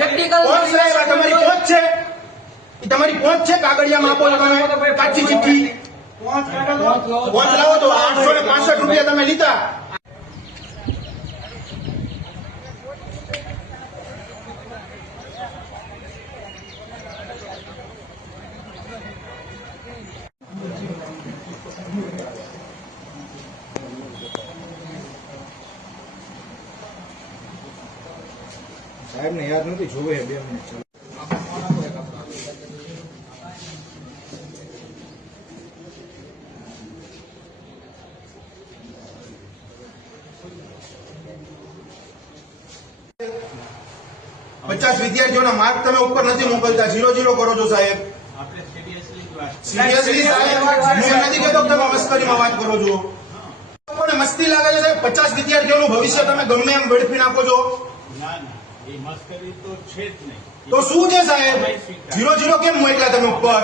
Practical કોણ સાહેબ આ તમારી પહોંચ છે? એ તમારી પહોંચ છે? કાગળિયામાં આપો છો તમે કાચી ચિઠ્ઠી પહોંચ લાવો તો 865 રૂપિયા તમે લીધા. સાહેબ ને યાદ નથી જોવે 2 મિનિટ ચાલો. પચાસ વિદ્યાર્થીઓના માર્ક તમે ઉપર નથી મોકલતા, 0-0 કરો છો સાહેબ. સિરિયસલી સાહેબ, હું નથી કહેતો તમે મસ્કરીમાં વાત કરો છો. પણ મસ્તી લાગે છે સાહેબ. 50 વિદ્યાર્થીઓનું ભવિષ્ય તમે ગમે એમ વેડફી નાખો છો. એ મસ્કરી તો છે જ નહીં. તો શું છે સાહેબ? 0-0 કેમ મોકલ્યા તમે ઉપર?